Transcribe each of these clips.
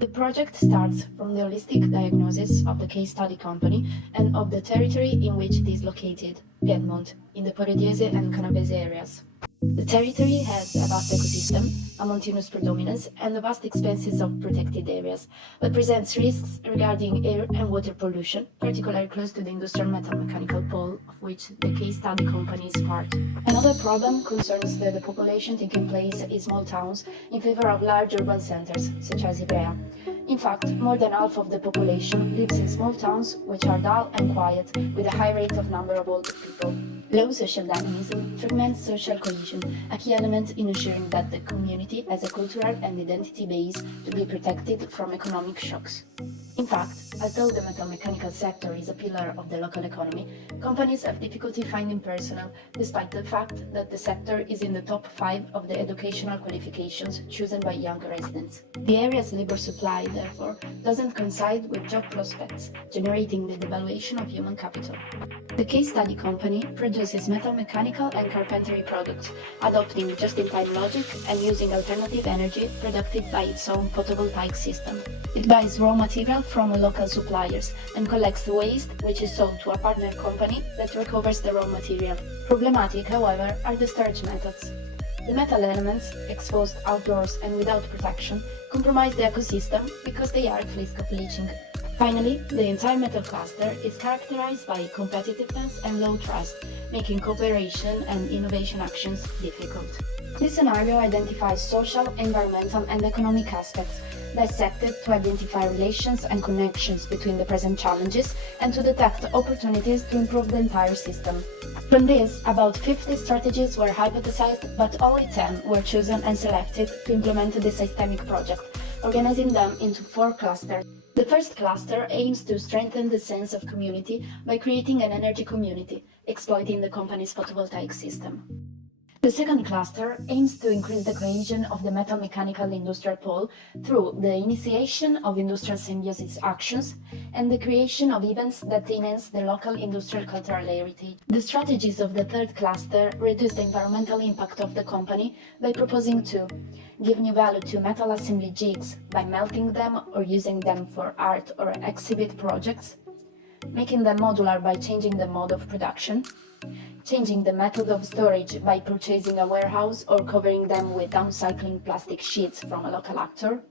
The project starts from the holistic diagnosis of the case study company and of the territory in which it is located, Piedmont, in the Porediese and Canavese areas. The territory has a vast ecosystem, a mountainous predominance, and the vast expanses of protected areas, but presents risks regarding air and water pollution, particularly close to the industrial metal mechanical pole of which the case study company is part. Another problem concerns the depopulation taking place in small towns in favor of large urban centers, such as Ivrea. In fact, more than half of the population lives in small towns which are dull and quiet, with a high rate of number of old people. Low social dynamism fragments social cohesion, a key element in ensuring that the community has a cultural and identity base to be protected from economic shocks. In fact, although the metal mechanical sector is a pillar of the local economy, companies have difficulty finding personnel, despite the fact that the sector is in the top 5 of the educational qualifications chosen by young residents. The area's labor supply, therefore, doesn't coincide with job prospects, generating the devaluation of human capital. The case study company produces metal mechanical and carpentry products, adopting just-in-time logic and using alternative energy produced by its own photovoltaic system. It buys raw material from local suppliers and collects the waste, which is sold to a partner company that recovers the raw material. Problematic, however, are the storage methods. The metal elements, exposed outdoors and without protection, compromise the ecosystem because they are at risk of leaching. Finally, the entire metal cluster is characterized by competitiveness and low trust, making cooperation and innovation actions difficult. This scenario identifies social, environmental, and economic aspects, dissected to identify relations and connections between the present challenges and to detect opportunities to improve the entire system. From this, about 50 strategies were hypothesized, but only 10 were chosen and selected to implement the systemic project, organizing them into 4 clusters. The first cluster aims to strengthen the sense of community by creating an energy community, exploiting the company's photovoltaic system. The second cluster aims to increase the cohesion of the metal mechanical industrial pole through the initiation of industrial symbiosis actions and the creation of events that enhance the local industrial cultural heritage. The strategies of the third cluster reduce the environmental impact of the company by proposing to give new value to metal assembly jigs by melting them or using them for art or exhibit projects, making them modular by changing the mode of production, changing the method of storage by purchasing a warehouse or covering them with downcycling plastic sheets from a local actor,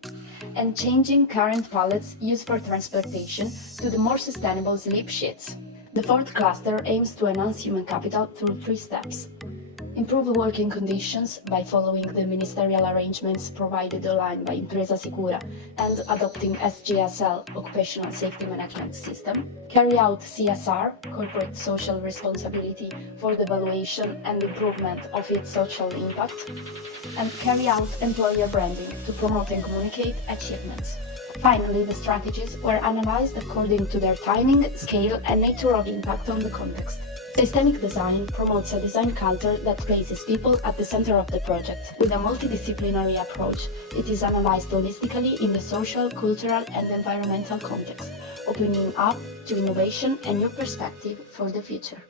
and changing current pallets used for transportation to the more sustainable slip sheets. The fourth cluster aims to enhance human capital through 3 steps. Improve working conditions by following the ministerial arrangements provided online by Impresa Sicura and adopting SGSL Occupational Safety Management System. Carry out CSR, Corporate Social Responsibility, for the evaluation and improvement of its social impact. And carry out employer branding to promote and communicate achievements. Finally, the strategies were analyzed according to their timing, scale, and nature of impact on the context. Systemic design promotes a design culture that places people at the center of the project. With a multidisciplinary approach, it is analyzed holistically in the social, cultural, and environmental context, opening up to innovation and new perspective for the future.